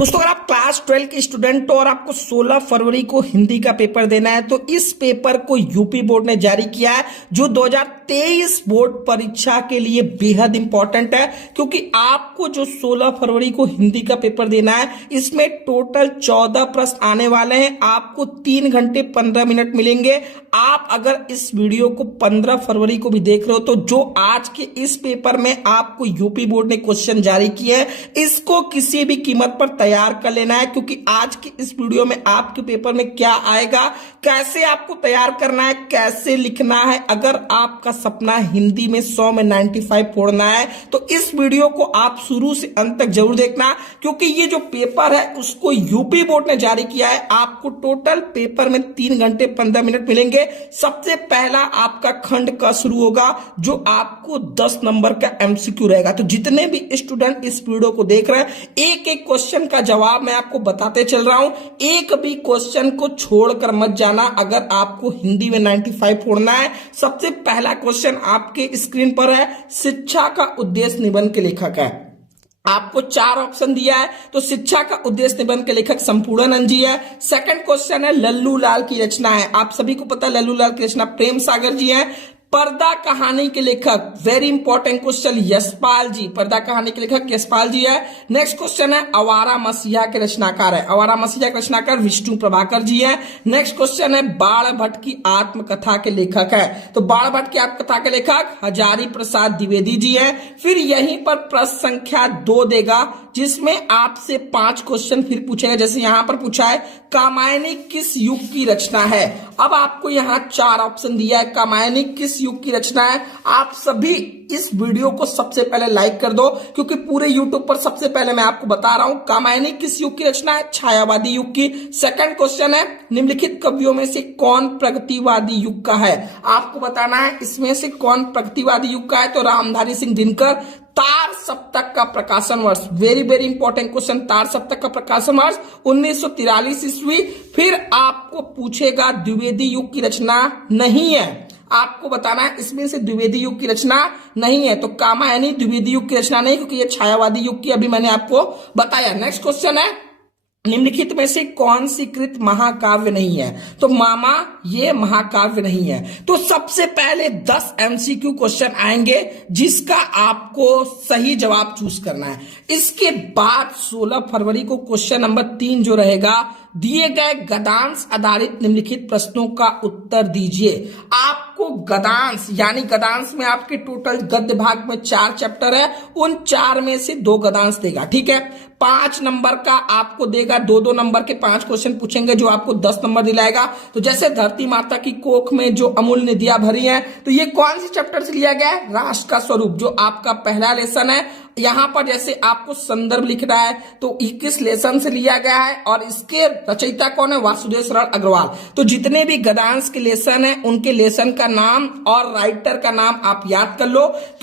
दोस्तों अगर आप क्लास 12 के स्टूडेंट हो और आपको 16 फरवरी को हिंदी का पेपर देना है तो इस पेपर को यूपी बोर्ड ने जारी किया है जो 2023 बोर्ड परीक्षा के लिए बेहद इंपॉर्टेंट है, क्योंकि आपको जो 16 फरवरी को हिंदी का पेपर देना है इसमें टोटल 14 प्रश्न आने वाले हैं। आपको 3 घंटे 15 मिनट मिलेंगे। आप अगर इस वीडियो को 15 फरवरी को भी देख रहे हो तो जो आज के इस पेपर में आपको यूपी बोर्ड ने क्वेश्चन जारी किए हैं इसको किसी भी कीमत पर तैयार कर लेना है, क्योंकि आज की इस वीडियो में आपके पेपर में क्या आएगा, कैसे आपको तैयार करना है, कैसे लिखना है। अगर आपका सपना हिंदी में 100 में 95 फोड़ना है तो इस वीडियो को आप शुरू से अंत तक जरूर देखना, क्योंकि ये जो पेपर है उसको यूपी बोर्ड ने जारी किया है। आपको टोटल पेपर में 3 घंटे 15 मिनट मिलेंगे। सबसे पहला आपका खंड का शुरू होगा जो आपको 10 नंबर का एमसीक्यू रहेगा। तो जितने भी स्टूडेंट इस वीडियो को देख रहे हैं एक एक क्वेश्चन का जवाब मैं आपको बताते चल रहा हूं, एक भी क्वेश्चन को छोड़कर मत जाना अगर आपको हिंदी में 95 फोड़ना है। सबसे पहला क्वेश्चन आपके स्क्रीन पर है, शिक्षा का उद्देश्य निबंध के लेखक है। आपको 4 ऑप्शन दिया है, तो शिक्षा का उद्देश्य निबंध के लेखक संपूर्णानंद जी है। सेकंड क्वेश्चन है लल्लू लाल की रचना है। आप सभी को पता है लल्लू लाल की रचना प्रेम सागर जी है। पर्दा कहानी के लेखक, वेरी इंपॉर्टेंट क्वेश्चन, यशपाल जी। पर्दा कहानी के लेखक यशपाल जी है। नेक्स्ट क्वेश्चन है आवारा मसीहा के रचनाकार है। आवारा मसीहा के रचनाकार विष्णु प्रभाकर जी है। नेक्स्ट क्वेश्चन है बाण भट्ट की आत्मकथा के लेखक है। तो बाण भट्ट की आत्मकथा के लेखक हजारी प्रसाद द्विवेदी जी है। फिर यहीं पर प्रश्न संख्या 2 देगा जिसमें आपसे 5 क्वेश्चन फिर पूछेगा। जैसे यहां पर पूछा है कामायनी किस युग की रचना है। अब आपको यहां 4 ऑप्शन दिया है, कामायनी किस युग की रचना है। आप सभी इस वीडियो को सबसे पहले लाइक कर दो, क्योंकि पूरे यूट्यूब पर सबसे पहले मैं आपको बता रहा हूं कामायनी किस युग की रचना है, छायावादी युग की। सेकंड क्वेश्चन है निम्नलिखित कवियों में से कौन प्रगतिवादी युग का है। आपको बताना है इसमें से कौन प्रगतिवादी युग का है। तो रामधारी सिंह दिनकर। तार सप्तक का प्रकाशन वर्ष, वेरी वेरी इंपॉर्टेंट क्वेश्चन, तार सप्तक का प्रकाशन वर्ष 1943 ईस्वी। फिर आपको पूछेगा द्विवेदी युग की रचना नहीं है। आपको बताना है इसमें से द्विवेदी युग की रचना नहीं है। तो कामायनी द्विवेदी युग की रचना नहीं, क्योंकि ये छायावादी युग की अभी मैंने आपको बताया। नेक्स्ट क्वेश्चन है निम्नलिखित में से कौन सी कृत महाकाव्य नहीं है। तो मामा ये महाकाव्य नहीं है। तो सबसे पहले 10 एमसीक्यू क्वेश्चन आएंगे जिसका आपको सही जवाब चूज करना है। इसके बाद 16 फरवरी को क्वेश्चन नंबर 3 जो रहेगा, दिए गए गद्यांश आधारित निम्नलिखित प्रश्नों का उत्तर दीजिए। आपको गद्यांश यानी गद्यांश में आपके टोटल गद्य भाग में 4 चैप्टर है, उन 4 में से 2 गद्यांश देगा। ठीक है, 5 नंबर का आपको देगा, 2-2 नंबर के 5 क्वेश्चन पूछेंगे जो आपको 10 नंबर दिलाएगा। तो जैसे धरती माता की कोख में जो अमूल्य निधियां भरी हैं, तो ये कौन सी चैप्टर से लिया गया है, राष्ट्र का स्वरूप, जो आपका पहला लेसन है। यहां पर जैसे आपको संदर्भ लिखना है तो 21 लेसन से लिया गया है और इसके रचयिता कौन है, वासुदेव शरण अग्रवाल। तो जितने भी गद्यांश के लेसन है उनके लेसन का नाम और राइटर का नाम आप याद कर लो।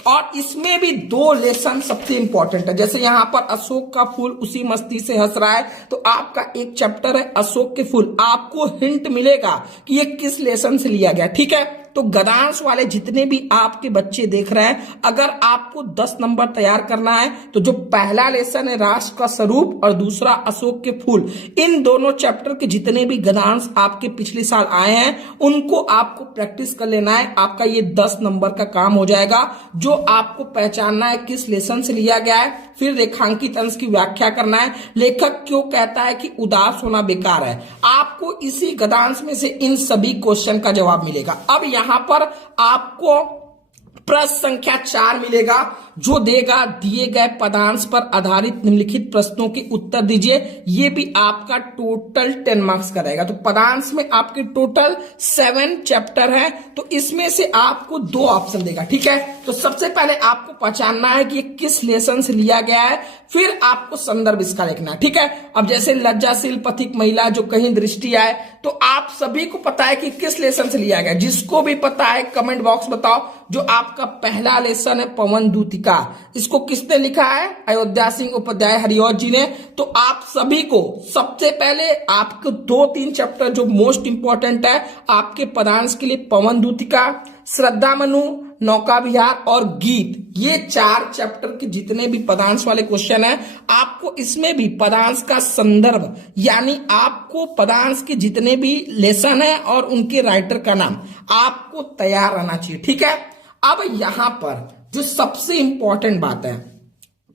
और इसमें भी 2 लेसन सबसे इंपॉर्टेंट है। जैसे यहां पर अशोक का फूल उसी मस्ती से हंस रहा है, तो आपका एक चैप्टर है अशोक के फूल। आपको हिंट मिलेगा कि ये किस लेसन से लिया गया। ठीक है, तो गद्यांश वाले जितने भी आपके बच्चे देख रहे हैं, अगर आपको 10 नंबर तैयार करना है तो जो पहला लेसन है राष्ट्र का स्वरूप और दूसरा अशोक के फूल, इन दोनों चैप्टर के जितने भी गद्यांश आपके पिछले साल आए हैं उनको आपको प्रैक्टिस कर लेना है। आपका ये 10 नंबर का काम हो जाएगा। जो आपको पहचानना है किस लेसन से लिया गया है, फिर रेखांकित अंश की व्याख्या करना है, लेखक क्यों कहता है कि उदास होना बेकार है। आपको इसी गद्यांश में से इन सभी क्वेश्चन का जवाब मिलेगा। अब यहां पर आपको प्रश्न संख्या 4 मिलेगा जो देगा दिए गए पदांश पर आधारित निम्नलिखित प्रश्नों के उत्तर दीजिए। ये भी आपका टोटल 10 मार्क्स का रहेगा। तो पदांश में आपके टोटल 7 चैप्टर है, तो इसमें से आपको 2 ऑप्शन देगा। ठीक है, तो सबसे पहले आपको पहचानना है कि ये किस लेसन से लिया गया है, फिर आपको संदर्भ इसका लिखना है। ठीक है, अब जैसे लज्जाशील पथिक महिला जो कहीं दृष्टि आए, तो आप सभी को पता है कि किस लेसन से लिया गया। जिसको भी पता है कमेंट बॉक्स बताओ। जो आपका पहला लेसन है पवन दूतिका, इसको किसने लिखा है, अयोध्या सिंह उपाध्याय हरिऔध जी ने। तो आप सभी को सबसे पहले आपको 2-3 चैप्टर जो मोस्ट इंपॉर्टेंट है आपके पदांश के लिए, पवन दूतिका, श्रद्धा मनु, नौका विहार और गीत, ये 4 चैप्टर के जितने भी पदांश वाले क्वेश्चन है, आपको इसमें भी पदांश का संदर्भ यानी आपको पदांश के जितने भी लेसन है और उनके राइटर का नाम आपको तैयार रहना चाहिए। ठीक है, अब यहां पर जो सबसे इंपॉर्टेंट बात है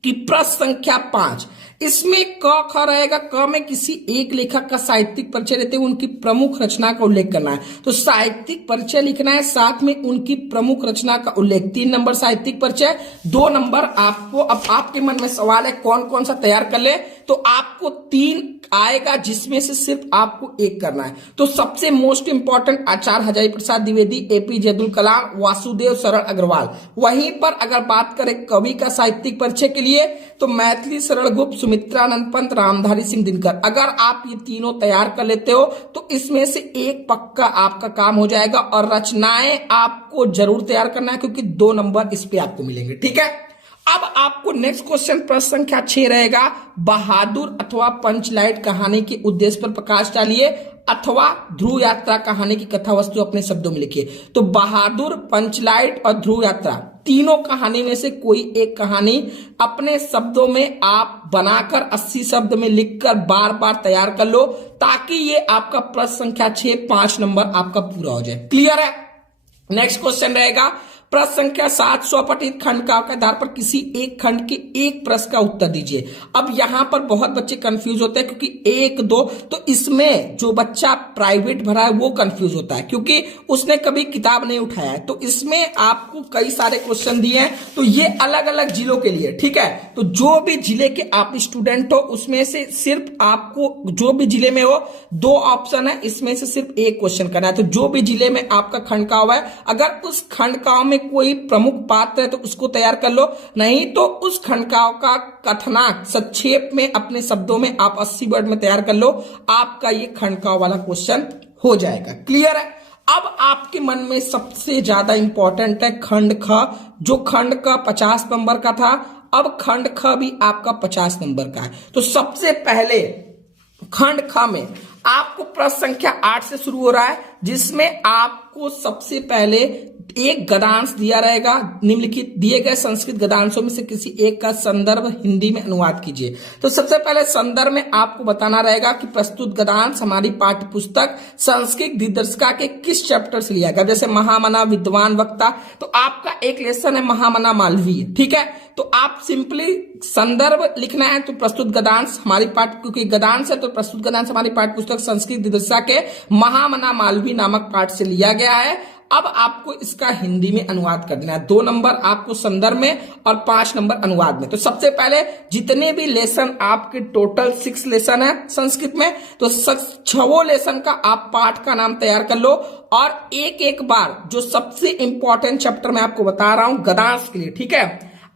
कि प्रश्न संख्या 5, इसमें क ख रहेगा। क में किसी एक लेखक का साहित्यिक परिचय देते हुए उनकी प्रमुख रचना का उल्लेख करना है, तो साहित्यिक परिचय लिखना है, साथ में उनकी प्रमुख रचना का उल्लेख। 3 नंबर साहित्यिक परिचय, 2 नंबर आपको, अब आपके मन में सवाल है कौन कौन सा तैयार कर ले, तो आपको 3 आएगा जिसमें से सिर्फ आपको 1 करना है। तो सबसे मोस्ट इंपॉर्टेंट आचार्य हजारी प्रसाद द्विवेदी, एपीजे अब्दुल कलाम, वासुदेव सरल अग्रवाल। वहीं पर अगर बात करें कवि का साहित्यिक परिचय के लिए तो मैथिली शरण गुप्त, सुमित्रानंद पंत, रामधारी सिंह दिनकर। अगर आप ये तीनों तैयार कर लेते हो तो इसमें से 1 पक्का आपका काम हो जाएगा, और रचनाएं आपको जरूर तैयार करना है क्योंकि 2 नंबर इस पे आपको मिलेंगे। ठीक है, अब आपको नेक्स्ट क्वेश्चन प्रश्न संख्या 6 रहेगा, बहादुर अथवा पंचलाइट कहानी के उद्देश्य पर प्रकाश डालिए अथवा ध्रुव यात्रा कहानी की कथा वस्तु अपने शब्दों में लिखिए। तो बहादुर, पंचलाइट और ध्रुव यात्रा तीनों कहानी में से कोई एक कहानी अपने शब्दों में आप बनाकर 80 शब्द में लिखकर बार बार तैयार कर लो, ताकि ये आपका प्रश्न संख्या 6 5 नंबर आपका पूरा हो जाए। क्लियर है? नेक्स्ट क्वेश्चन रहेगा, प्रश्न संख्या 7, स्वपठित खंड काव्य के आधार पर किसी एक खंड के एक प्रश्न का उत्तर दीजिए। अब यहां पर बहुत बच्चे कंफ्यूज होते हैं क्योंकि 1 2, तो इसमें जो बच्चा प्राइवेट भरा है वो कंफ्यूज होता है क्योंकि उसने कभी किताब नहीं उठाया है। तो इसमें आपको कई सारे क्वेश्चन दिए हैं, तो ये अलग अलग जिलों के लिए। ठीक है, तो जो भी जिले के आप स्टूडेंट हो उसमें से सिर्फ आपको, जो भी जिले में हो, 2 ऑप्शन है, इसमें से सिर्फ 1 क्वेश्चन करना है। तो जो भी जिले में आपका खंड काव्य है, अगर उस खंड काव्य में कोई प्रमुख पात्र है तो उसको तैयार कर लो, नहीं तो उस खंड काव्य का कथनाक संक्षेप में अपने शब्दों में आप 80 वर्ड में तैयार कर लो, आपका ये खंड काव्य वाला क्वेश्चन हो जाएगा। क्लियर है? अब आपके मन में सबसे ज्यादा इंपॉर्टेंट है खंड ख, जो खंड का 50 नंबर का था, अब खंड ख भी आपका 50 नंबर का है। तो सबसे पहले खंड ख में आपको प्रश्न संख्या 8 से शुरू हो रहा है, जिसमें आपको सबसे पहले एक गद्यांश दिया रहेगा, निम्नलिखित दिए गए संस्कृत गद्यांशों में से किसी एक का संदर्भ हिंदी में अनुवाद कीजिए। तो सबसे पहले संदर्भ में आपको बताना रहेगा कि प्रस्तुत गद्यांश हमारी पाठ्य पुस्तक संस्कृत दिदर्शिका के किस चैप्टर से लिया गया। जैसे महामना, विद्वान, वक्ता, तो आपका एक लेसन है महामना मालवीय। ठीक है, तो आप सिंपली संदर्भ लिखना है, तो प्रस्तुत गद्यांश हमारी पाठ्य, क्योंकि गद्यांश है तो प्रस्तुत गद्यांश हमारी पाठ्य पुस्तक संस्कृत दिदर्शिका के महामना मालवीय नामक पाठ से लिया गया है। अब आपको इसका हिंदी में अनुवाद कर देना है। 2 नंबर आपको संदर्भ में और 5 नंबर अनुवाद में। तो सबसे पहले जितने भी लेसन आपके टोटल 6 लेसन है संस्कृत में, तो 6 लेसन का आप पाठ का नाम तैयार कर लो, और एक एक बार जो सबसे इंपॉर्टेंट चैप्टर मैं आपको बता रहा हूं गद्यांश के लिए, ठीक है,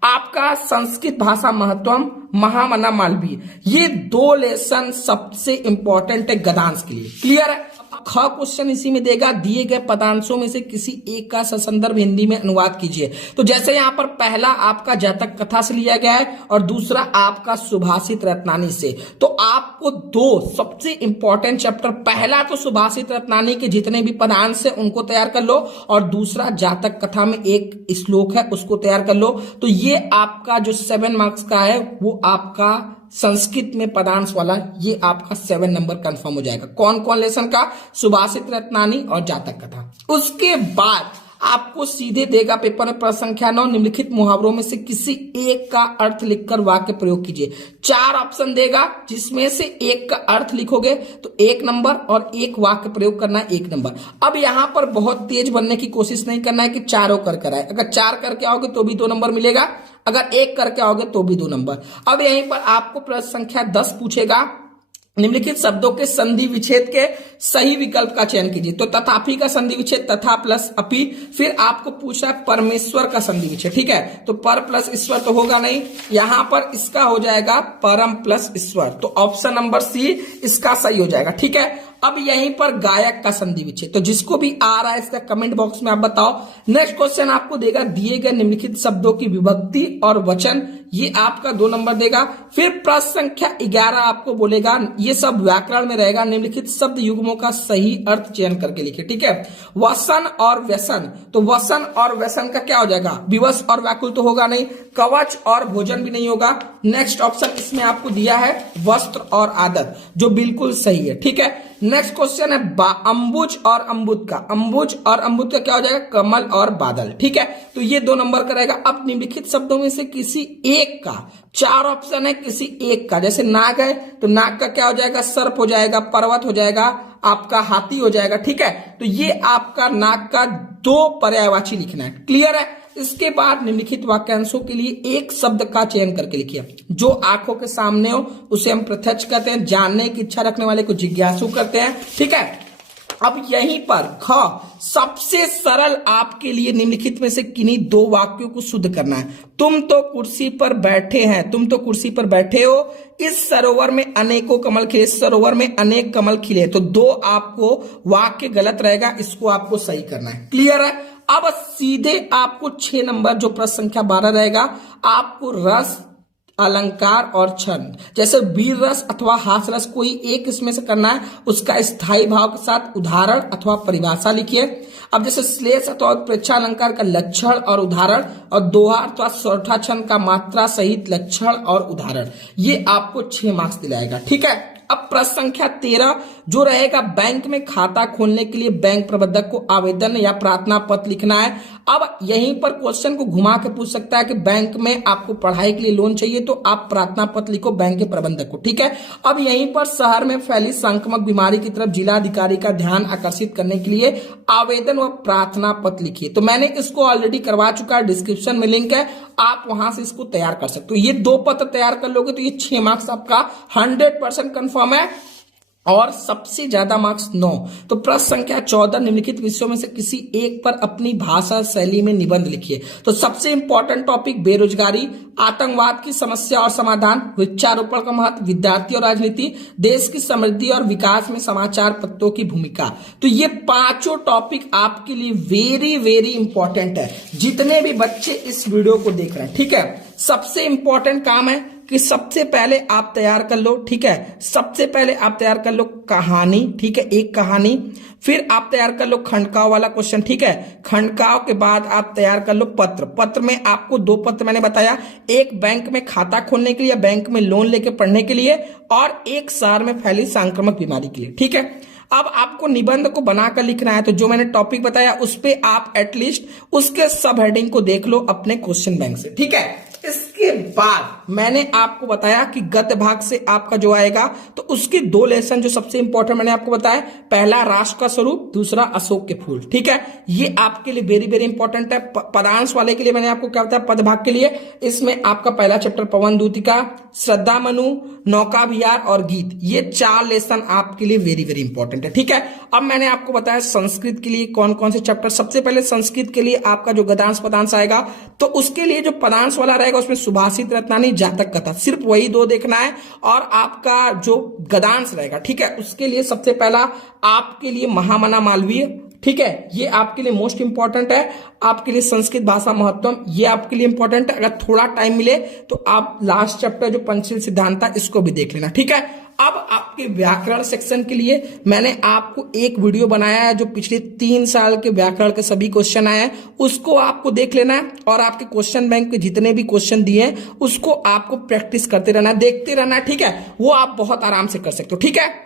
आपका संस्कृत भाषा महत्वम, महामना मालवीय, ये 2 लेसन सबसे इंपॉर्टेंट है गद्यांश के लिए। क्लियर है? ख क्वेश्चन इसी में देगा, दिए गए पदांशों में से किसी एक का ससंदर्भ हिंदी में अनुवाद कीजिए। तो जैसे यहां पर पहला आपका जातक कथा से लिया गया है और दूसरा आपका सुभाषित रत्नानी से, तो आपको 2 सबसे इंपॉर्टेंट चैप्टर, पहला तो सुभाषित रत्नानी के जितने भी पदांश है उनको तैयार कर लो, और दूसरा जातक कथा में एक श्लोक है उसको तैयार कर लो। तो ये आपका जो 7 मार्क्स का है वो आपका संस्कृत में पदांश वाला, ये आपका 7 नंबर कंफर्म हो जाएगा। कौन कौन लेसन का? सुभाषित रत्नानी और जातक कथा। उसके बाद आपको सीधे देगा पेपर में प्रश्न संख्या 9, निम्नलिखित मुहावरों में से किसी एक का अर्थ लिखकर वाक्य प्रयोग कीजिए। 4 ऑप्शन देगा, जिसमें से एक का अर्थ लिखोगे तो 1 नंबर, और एक वाक्य प्रयोग करना है 1 नंबर। अब यहां पर बहुत तेज बनने की कोशिश नहीं करना है कि चारों कर आए। अगर 4 करके आओगे तो भी 2 नंबर मिलेगा, अगर 1 करके आओगे तो भी 2 नंबर। अब यहीं पर आपको प्रश्न संख्या 10 पूछेगा, निम्नलिखित शब्दों के संधि विच्छेद के सही विकल्प का चयन कीजिए। तो तथापि का संधि विच्छेद तथा प्लस अपि, फिर आपको पूछा है परमेश्वर का संधि विच्छेद। ठीक है, तो पर प्लस ईश्वर तो होगा नहीं, यहां पर इसका हो जाएगा परम प्लस ईश्वर। तो ऑप्शन नंबर सी इसका सही हो जाएगा। ठीक है, अब यहीं पर गायक का संधि विच्छेद, तो जिसको भी आ रहा है इसका कमेंट बॉक्स में आप बताओ। नेक्स्ट क्वेश्चन आपको देगा दिए गए निम्नलिखित शब्दों की विभक्ति और वचन, ये आपका 2 नंबर देगा। फिर प्रश्न संख्या 11 आपको बोलेगा, ये सब व्याकरण में रहेगा, निम्नलिखित शब्द युग्मों का सही अर्थ चयन करके लिखे, ठीक है। वसन और व्यसन, तो वसन और व्यसन का क्या हो जाएगा, विवश और व्याकुल तो होगा नहीं, कवच और भोजन भी नहीं होगा। नेक्स्ट ऑप्शन इसमें आपको दिया है वस्त्र और आदत, जो बिल्कुल सही है, ठीक है। नेक्स्ट क्वेश्चन है अंबुज और अम्बुद का, अंबुज और अम्बुद का क्या हो जाएगा, कमल और बादल, ठीक है। तो ये 2 नंबर का रहेगा। अब निम्नलिखित शब्दों में से किसी एक का, 4 ऑप्शन है, किसी एक का, जैसे नाग है तो नाग का क्या हो जाएगा, सर्प हो जाएगा, पर्वत हो जाएगा, आपका हाथी हो जाएगा, ठीक है। तो ये आपका नाग का 2 पर्यायवाची लिखना है, क्लियर है। इसके बाद निम्नलिखित वाक्यांशों के लिए एक शब्द का चयन करके लिखिए, जो आंखों के सामने हो उसे हम प्रत्यक्ष कहते हैं, जानने की इच्छा रखने वाले को जिज्ञासु करते हैं, ठीक है। अब यहीं पर ख सबसे सरल आपके लिए निम्नलिखित में से किन्हीं 2 वाक्यों को शुद्ध करना है। तुम तो कुर्सी पर बैठे हैं, तुम तो कुर्सी पर बैठे हो, इस सरोवर में अनेकों कमल खिले, इस सरोवर में अनेक कमल खिले, तो 2 आपको वाक्य गलत रहेगा, इसको आपको सही करना है, क्लियर है। अब सीधे आपको 6 नंबर जो प्रश्न संख्या 12 रहेगा, आपको रस, अलंकार और छंद, जैसे वीर रस अथवा हास रस, कोई एक इसमें से करना है, उसका स्थायी भाव के साथ उदाहरण अथवा परिभाषा लिखिए। अब जैसे श्लेष अथवा प्रेक्षा अलंकार का लक्षण और उदाहरण, और दोहा अथवा सौठा छंद का मात्रा सहित लक्षण और उदाहरण, ये आपको 6 मार्क्स दिलाएगा, ठीक है। अब प्रश्न संख्या 13 जो रहेगा, बैंक में खाता खोलने के लिए बैंक प्रबंधक को आवेदन या प्रार्थना पत्र लिखना है। अब यहीं पर क्वेश्चन को घुमा के पूछ सकता है कि बैंक में आपको पढ़ाई के लिए लोन चाहिए, तो आप प्रार्थना पत्र लिखो बैंक के प्रबंधक को, ठीक है। अब यहीं पर शहर में फैली संक्रामक बीमारी की तरफ जिलाधिकारी का ध्यान आकर्षित करने के लिए आवेदन व प्रार्थना पत्र लिखिए। तो मैंने इसको ऑलरेडी करवा चुका है, डिस्क्रिप्शन में लिंक है, आप वहां से इसको तैयार कर सकते हो। ये 2 पत्र तैयार कर लोगे तो ये 6 मार्क्स आपका 100% कंफर्म है, और सबसे ज्यादा मार्क्स 9। तो प्रश्न संख्या 14 निम्नलिखित विषयों में से किसी एक पर अपनी भाषा शैली में निबंध लिखिए। तो सबसे इंपॉर्टेंट टॉपिक बेरोजगारी, आतंकवाद की समस्या और समाधान, वृक्षारोपण का महत्व, विद्यार्थी और राजनीति, देश की समृद्धि और विकास में समाचार पत्रों की भूमिका। तो ये 5 टॉपिक आपके लिए वेरी वेरी इंपॉर्टेंट है, जितने भी बच्चे इस वीडियो को देख रहे हैं, ठीक है। सबसे इंपॉर्टेंट काम है कि सबसे पहले आप तैयार कर लो, ठीक है। सबसे पहले आप तैयार कर लो कहानी, ठीक है, एक कहानी। फिर आप तैयार कर लो खंडकाव वाला क्वेश्चन, ठीक है। खंडकाव के बाद आप तैयार कर लो पत्र। पत्र में आपको 2 पत्र मैंने बताया, एक बैंक में खाता खोलने के लिए, बैंक में लोन लेके पढ़ने के लिए, और एक शहर में फैली संक्रामक बीमारी के लिए, ठीक है। अब आपको निबंध को बनाकर लिखना है, तो जो मैंने टॉपिक बताया उस पे आप एटलीस्ट उसके सब हेडिंग को देख लो अपने क्वेश्चन बैंक से, ठीक है। इसके बाद मैंने आपको बताया कि गद्य भाग से आपका जो आएगा, तो उसकी 2 लेसन जो सबसे इंपॉर्टेंट मैंने आपको बताया, पहला राष्ट्र का स्वरूप, दूसरा अशोक के फूल, ठीक है। ये आपके लिए वेरी वेरी इंपॉर्टेंट है। पदांश वाले के लिए मैंने आपको क्या बताया, पद भाग के लिए इसमें आपका पहला चैप्टर पवन दूतिका, श्रद्धा मनु, नौका विहार और गीत, ये 4 लेसन आपके लिए वेरी वेरी इंपॉर्टेंट है, ठीक है। अब मैंने आपको बताया संस्कृत के लिए कौन कौन से चैप्टर। सबसे पहले संस्कृत के लिए आपका जो गद्यांश पदांश आएगा, तो उसके लिए जो पदांश वाला रहेगा उसमें सुभाषित, रत्नानी, जातक कथा, सिर्फ वही 2 देखना है। और आपका जो गद्यांश रहेगा, ठीक है, उसके लिए सबसे पहला आपके लिए महामना मालवीय, ठीक है, ये आपके लिए मोस्ट इंपॉर्टेंट है। आपके लिए संस्कृत भाषा महत्वम, ये आपके लिए इंपॉर्टेंट है। अगर थोड़ा टाइम मिले तो आप लास्ट चैप्टर जो पंचशील सिद्धांत था इसको भी देख लेना, ठीक है। अब आपके व्याकरण सेक्शन के लिए मैंने आपको एक वीडियो बनाया है, जो पिछले 3 साल के व्याकरण के सभी क्वेश्चन आए हैं, उसको आपको देख लेना है। और आपके क्वेश्चन बैंक के जितने भी क्वेश्चन दिए हैं उसको आपको प्रैक्टिस करते रहना है, देखते रहना है, ठीक है। वो आप बहुत आराम से कर सकते हो, ठीक है।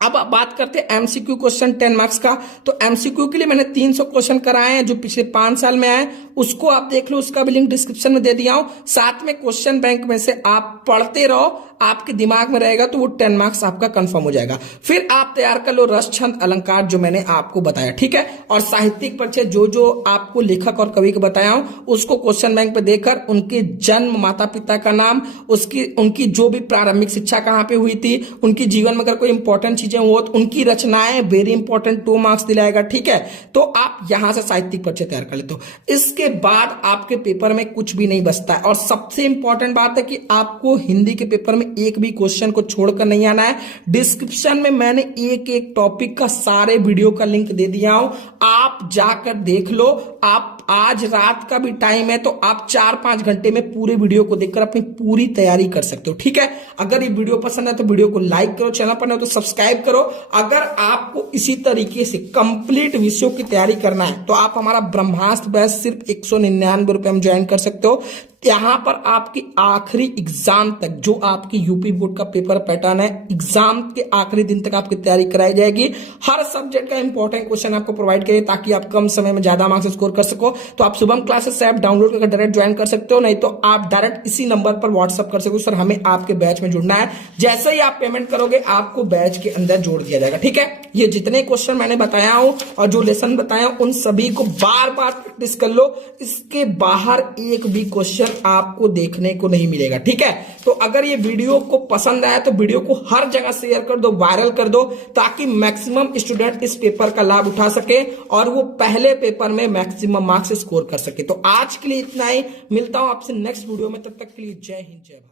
अब बात करते हैं एमसीक्यू क्वेश्चन 10 मार्क्स का। तो एमसीक्यू के लिए मैंने 300 क्वेश्चन कराए हैं जो पिछले 5 साल में आए, उसको आप देख लो, उसका भी लिंक डिस्क्रिप्शन में दे दिया हूं। साथ में क्वेश्चन बैंक में से आप पढ़ते रहो, आपके दिमाग में रहेगा तो वो 10 मार्क्स आपका कंफर्म हो जाएगा। फिर आप तैयार कर लो रस, छंद, अलंकार जो मैंने आपको बताया, ठीक है। और साहित्यिक परिचय जो जो आपको लेखक और कवि को बताया हूं उसको क्वेश्चन बैंक पे देखकर उनके जन्म, माता पिता का नाम, उनकी जो भी प्रारंभिक शिक्षा कहां पे हुई थी, उनकी जीवन में अगर कोई इंपॉर्टेंट चीजें हो तो उनकी रचनाएं, वेरी इंपॉर्टेंट, 2 मार्क्स दिलाएगा, ठीक है। तो आप यहां से साहित्यिक परिचय तैयार कर लेते हो। इसके बाद आपके पेपर में कुछ भी नहीं बचता है। और सबसे इंपॉर्टेंट बात है कि आपको हिंदी के पेपर में एक भी क्वेश्चन को छोड़कर नहीं आना है। डिस्क्रिप्शन में मैंने एक एक टॉपिक का सारे वीडियो का लिंक दे दिया हूं, आप जाकर देख लो। आप आज रात का भी टाइम है तो आप 4-5 घंटे में पूरे वीडियो को देखकर अपनी पूरी तैयारी कर सकते हो, ठीक है। अगर ये वीडियो पसंद है तो वीडियो को लाइक करो, चैनल पर नहीं हो तो सब्सक्राइब करो। अगर आपको इसी तरीके से कंप्लीट विषयों की तैयारी करना है तो आप हमारा ब्रह्मास्त्र बैच सिर्फ 199 रुपए में ज्वाइन कर सकते हो। यहां पर आपकी आखिरी एग्जाम तक जो आपकी यूपी बोर्ड का पेपर पैटर्न है, एग्जाम के आखिरी दिन तक आपकी तैयारी कराई जाएगी। हर सब्जेक्ट का इंपॉर्टेंट क्वेश्चन आपको प्रोवाइड करें ताकि आप कम समय में ज्यादा मार्क्स स्कोर कर सको। तो आप शुभम क्लासेस ऐप डाउनलोड करके डायरेक्ट ज्वाइन कर सकते हो, नहीं तो आप डायरेक्ट इसी नंबर पर व्हाट्सअप कर सकते हो, सर हमें आपके बैच में जुड़ना है। जैसे ही आप पेमेंट करोगे आपको बैच के अंदर जोड़ दिया जाएगा, ठीक है। ये जितने क्वेश्चन मैंने बताया हूं और जो लेसन बताया उन सभी को बार बार प्रैक्टिस कर लो। इसके बाहर एक भी क्वेश्चन आपको देखने को नहीं मिलेगा, ठीक है। तो अगर ये वीडियो को पसंद आया तो वीडियो को हर जगह शेयर कर दो, वायरल कर दो, ताकि मैक्सिमम स्टूडेंट इस पेपर का लाभ उठा सके और वो पहले पेपर में मैक्सिमम मार्क्स स्कोर कर सके। तो आज के लिए इतना ही, मिलता हूं आपसे नेक्स्ट वीडियो में, तब तक के लिए जय हिंद जय भारत।